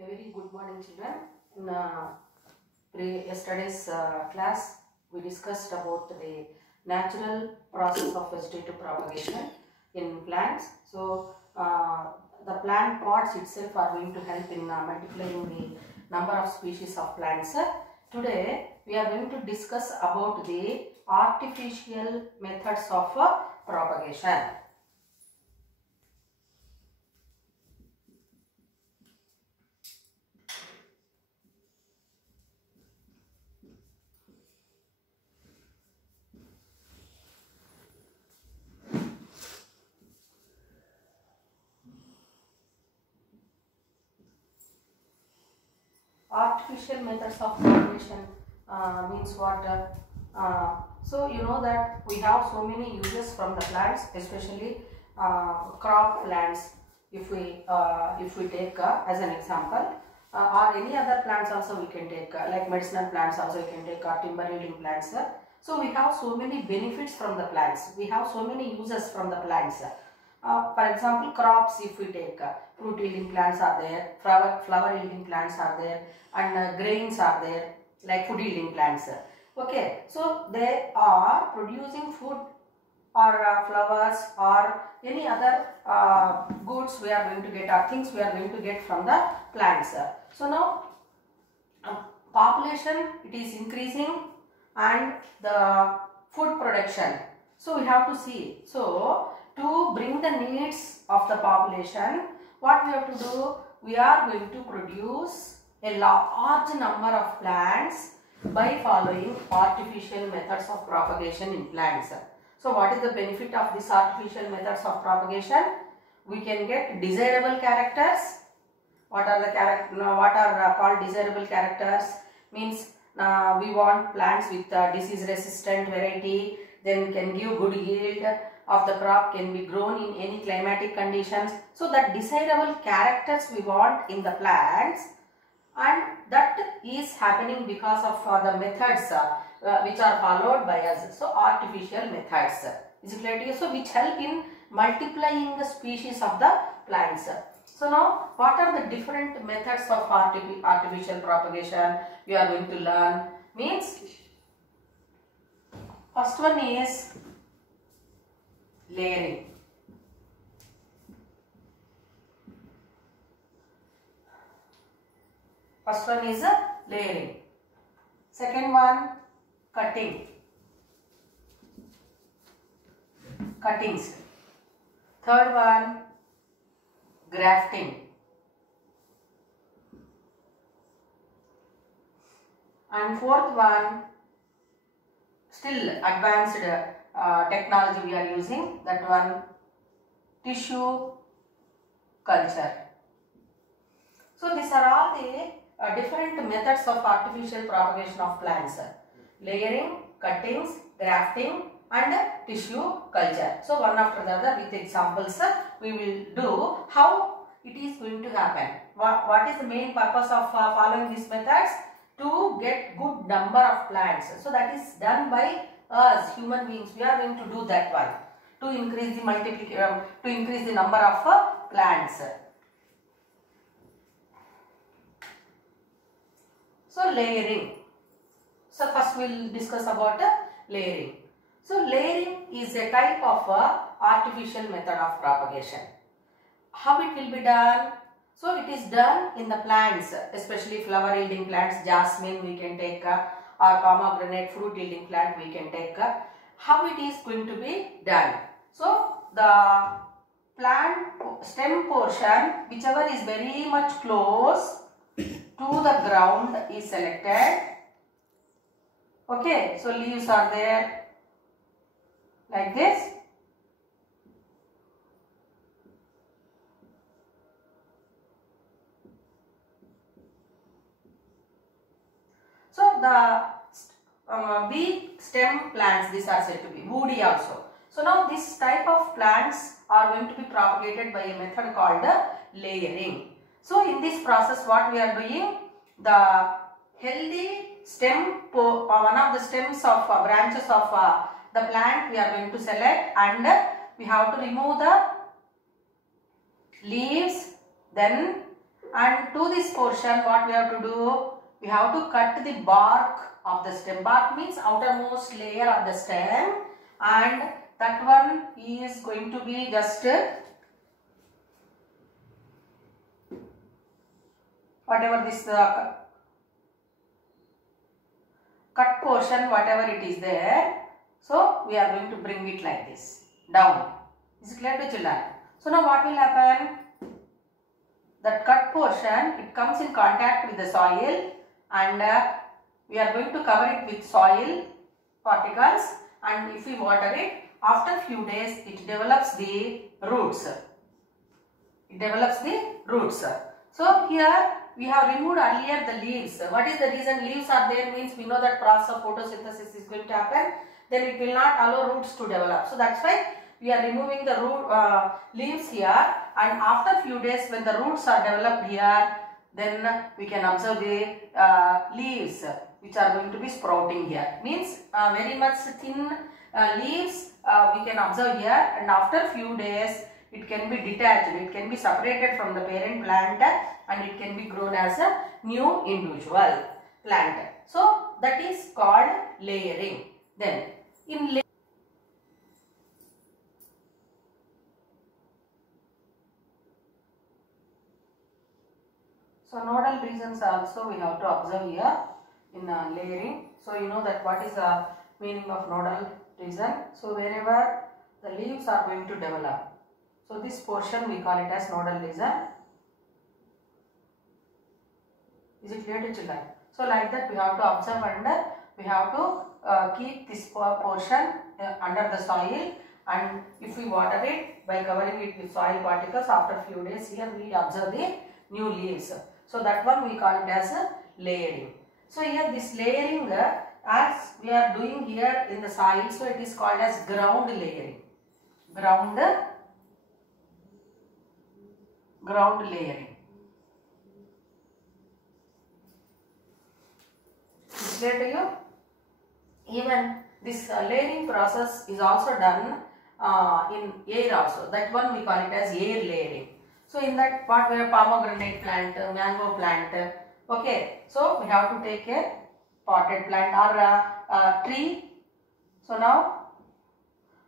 A very good morning, children. In yesterday's class, we discussed about the natural process of vegetative propagation in plants. So, the plant pods itself are going to help in multiplying the number of species of plants. Today, we are going to discuss about the artificial methods of propagation. Artificial methods of propagation means what? So you know that we have so many uses from the plants, especially crop plants. If we take as an example, or any other plants also we can take, like medicinal plants also we can take, or timber yielding plants. So we have so many benefits from the plants. We have so many uses from the plants. For example, crops, if we take, fruit yielding plants are there, flower yielding plants are there, and grains are there, like food yielding plants. Okay, so they are producing food or flowers or any other goods we are going to get, or things we are going to get from the plants. So now population, it is increasing, and the food production. So we have to see. So to bring the needs of the population, what we have to do? We are going to produce a large number of plants by following artificial methods of propagation in plants. So what is the benefit of this artificial methods of propagation? We can get desirable characters. What are called desirable characters? Means we want plants with disease resistant variety, then can give good yield of the crop, can be grown in any climatic conditions. So that desirable characters we want in the plants, and that is happening because of the methods which are followed by us. So artificial methods, is it clear to you? So which help in multiplying the species of the plants. So now what are the different methods of artificial propagation we are going to learn? Means first one is layering. First one is layering. Second one, cuttings. Third one, grafting. And fourth one, still advanced technology we are using, that one, tissue culture. So these are all the different methods of artificial propagation of plants: layering, cuttings, grafting, and tissue culture. So one after the other with examples we will do how it is going to happen. What is the main purpose of following these methods? To get good number of plants. So that is done by us human beings. We are going to do that one to increase the to increase the number of plants. So layering. So first we will discuss about layering. So layering is a type of artificial method of propagation. How it will be done? So it is done in the plants, especially flower yielding plants, jasmine we can take, or pomegranate fruit yielding plant we can take. How it is going to be done? So the plant stem portion, whichever is very much close to the ground, is selected. Okay, so leaves are there like this. So the weak stem plants, these are said to be woody also. So now this type of plants are going to be propagated by a method called layering. So in this process what we are doing, the healthy stem, one of the stems of branches of the plant we are going to select, and we have to remove the leaves, then And to this portion, what we have to do? We have to cut the bark of the stem. Bark means outermost layer of the stem, and that one is going to be just whatever this cut portion, whatever it is there. So we are going to bring it like this down. Is it clear to children? So now what will happen? That cut portion, it comes in contact with the soil, and we are going to cover it with soil particles, and if we water it, after few days it develops the roots. It develops the roots. So here we have removed earlier the leaves. What is the reason leaves are there? Means we know that process of photosynthesis is going to happen. Then it will not allow roots to develop. So that's why we are removing the root leaves here, and after few days when the roots are developed here, then we can observe the leaves which are going to be sprouting here. Means very much thin leaves we can observe here, and after few days it can be detached, it can be separated from the parent plant, and it can be grown as a new individual plant. So that is called layering. Then in so nodal regions also we have to observe here in layering. So you know that what is the meaning of nodal region. So wherever the leaves are going to develop, so this portion we call it as nodal region. Is it clear to children? So like that we have to observe, and we have to keep this portion under the soil, and if we water it by covering it with soil particles, after few days here we observe the new leaves. So that one we call it as a layering. So here this layering as we are doing here in the soil, so it is called as ground layering. Ground layering. Is it clear to you? Even this layering process is also done in air also. That one we call it as air layering. So in that part we have pomegranate plant, mango plant. Okay, so we have to take a potted plant or a tree. So now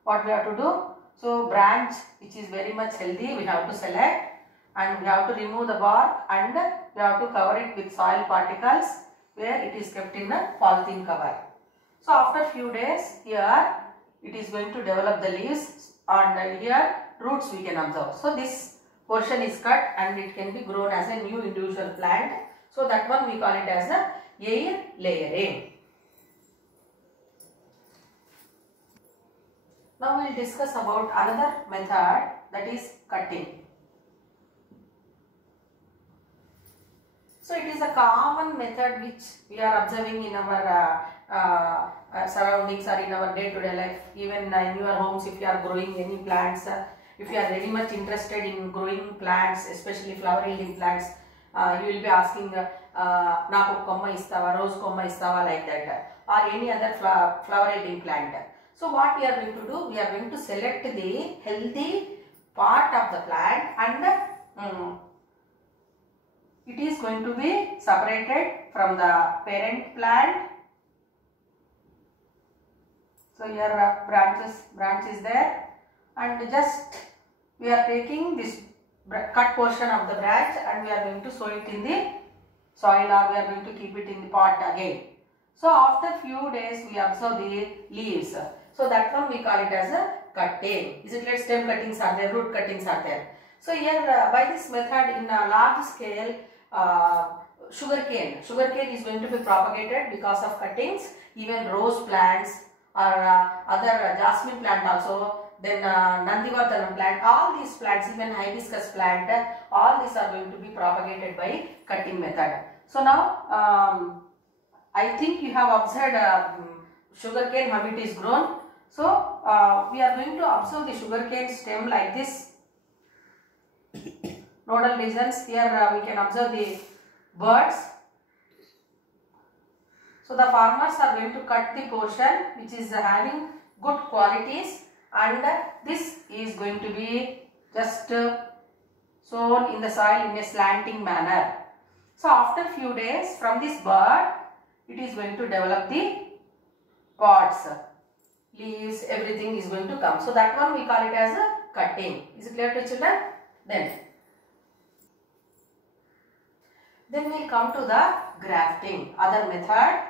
what we have to do? So branch which is very much healthy we have to select, and we have to remove the bark, and we have to cover it with soil particles where it is kept in a polythene cover. So after few days here it is going to develop the leaves, and here roots we can observe. So this portion is cut and it can be grown as a new individual plant. So that one we call it as a air layering. Now we will discuss about another method, that is cutting. So it is a common method which we are observing in our surroundings or in our day-to-day life. Even in your homes, if you are growing any plants, if you are very much interested in growing plants, especially flower yielding plants, you will be asking, "Naku komma istava, rose komma istava," like that, or any other flower yielding plant. So what we are going to do? We are going to select the healthy part of the plant, and it is going to be separated from the parent plant. So here branch is there, and just we are taking this cut portion of the branch and we are going to sow it in the soil, or we are going to keep it in the pot again. So after few days we observe the leaves. So that one we call it as a cutting. Is it like stem cuttings are there, root cuttings are there. So here by this method in a large scale, sugarcane is going to be propagated because of cuttings. Even rose plants or other jasmine plant also, then Nandivardhanam plant, all these plants, even hibiscus plant, all these are going to be propagated by cutting method. So now I think you have observed sugarcane how it is grown. So we are going to observe the sugarcane stem like this. Nodal regions, here we can observe the birds. So the farmers are going to cut the portion which is having good qualities, and this is going to be just sown in the soil in a slanting manner. So after few days from this bud, it is going to develop the pods, leaves, everything is going to come. So that one we call it as a cutting. Is it clear to children? Then we come to the grafting, other method.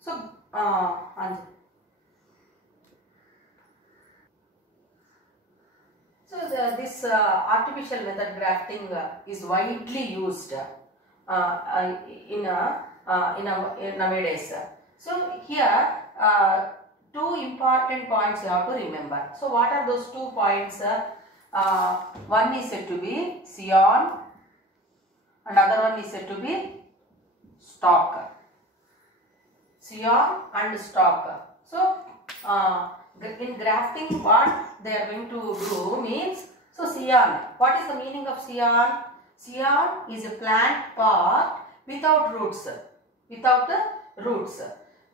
So this artificial method grafting is widely used in nowadays. So here two important points you have to remember. So what are those 2 points? One is said to be scion and other one is said to be stalk. Scion and stalk. So in grafting, what they are going to do means, so scion, what is the meaning of scion? Scion is a plant part without roots,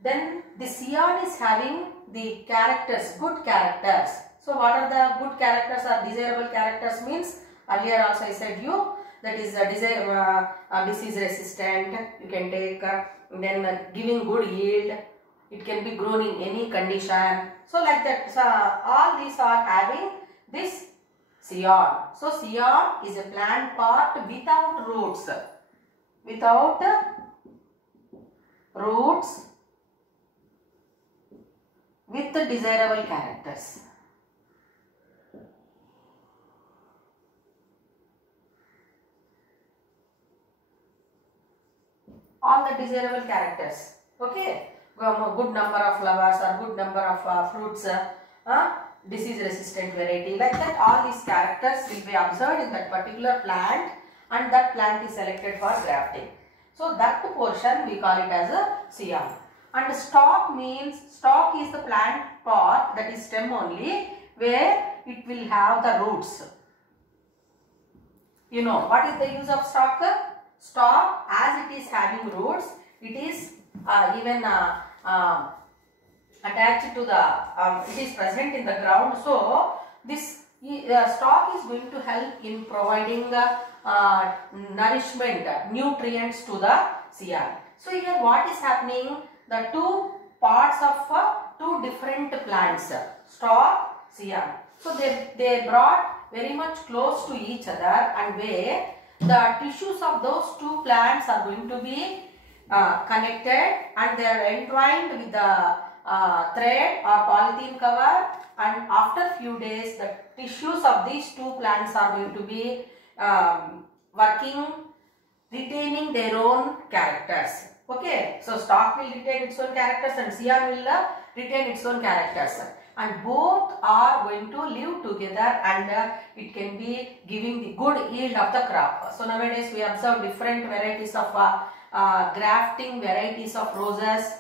Then the scion is having the characters, good characters. So what are the good characters or desirable characters means? Earlier also I said you, that is disease resistant, you can take, then giving good yield, it can be grown in any condition. So like that, so all these are having this scion. So scion is a plant part without roots, with the desirable characters. All the desirable characters, okay, good number of flowers or good number of fruits, disease resistant variety, like that all these characters will be observed in that particular plant and that plant is selected for grafting. So that portion we call it as a scion. And stalk means, stalk is the plant part, that is stem only, where it will have the roots. You know what is the use of stalk? Stalk, as it is having roots, it is even attached to the, it is present in the ground. So this stalk is going to help in providing nourishment, nutrients to the scion. So here what is happening? The 2 parts of 2 different plants, stalk, scion. So they brought very much close to each other, and where the tissues of those 2 plants are going to be connected and they are entwined with the thread or polythene cover, and after few days the tissues of these 2 plants are going to be working, retaining their own characters. Okay, so stalk will retain its own characters and scion will retain its own characters, and both are going to live together, and it can be giving the good yield of the crop. So nowadays we observe different varieties of grafting varieties of roses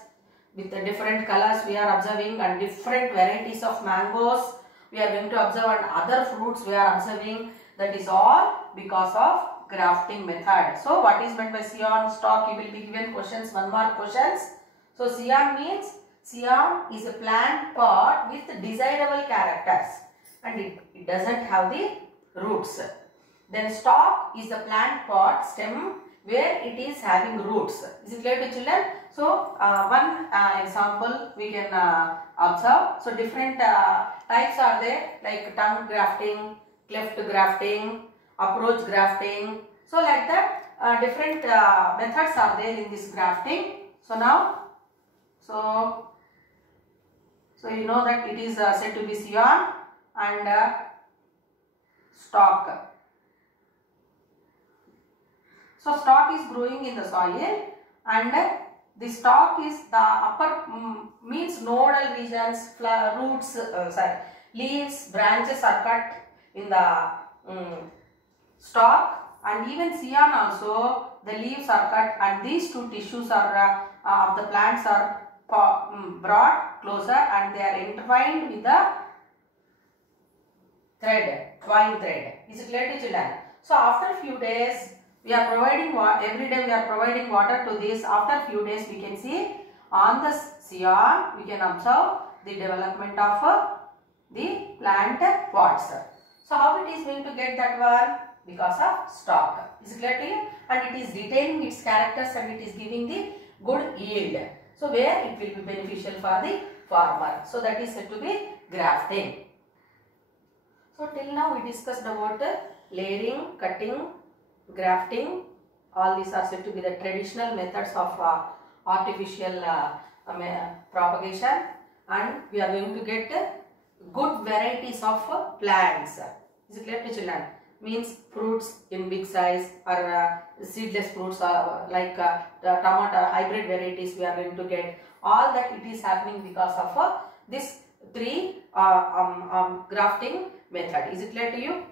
with the different colors we are observing, and different varieties of mangoes we are going to observe, and other fruits we are observing. That is all because of grafting method. So what is meant by scion, stalk? You will be given questions, 1 mark questions. So scion means, scion is a plant part with desirable characters and it doesn't have the roots. Then stalk is the plant part, stem, where it is having roots. Is it clear to children? So one example we can observe. So different types are there, like tongue grafting, cleft grafting, approach grafting. So like that different methods are there in this grafting. So now, so you know that it is said to be scion and stalk. So stalk is growing in the soil, and the stalk is the upper means nodal regions, roots, leaves, branches are cut in the stalk, and even scion also the leaves are cut, and these 2 tissues are of the plants are brought closer and they are intertwined with the thread, twine thread. Is it clear to children? So after few days we are providing every day we are providing water to this. After few days we can see on the scion we can observe the development of the plant pods. So how it is going to get that one? Because of stalk. Is it clear to you? And it is retaining its characters and it is giving the good yield. So where it will be beneficial for the farmer. So that is said to be grafting. So till now we discussed about layering, cutting, grafting. All these are said to be the traditional methods of artificial propagation, and we are going to get good varieties of plants. Is it clear to children? Means fruits in big size or seedless fruits like the tomato hybrid varieties we are going to get. All that it is happening because of this three grafting method. Is it clear to you?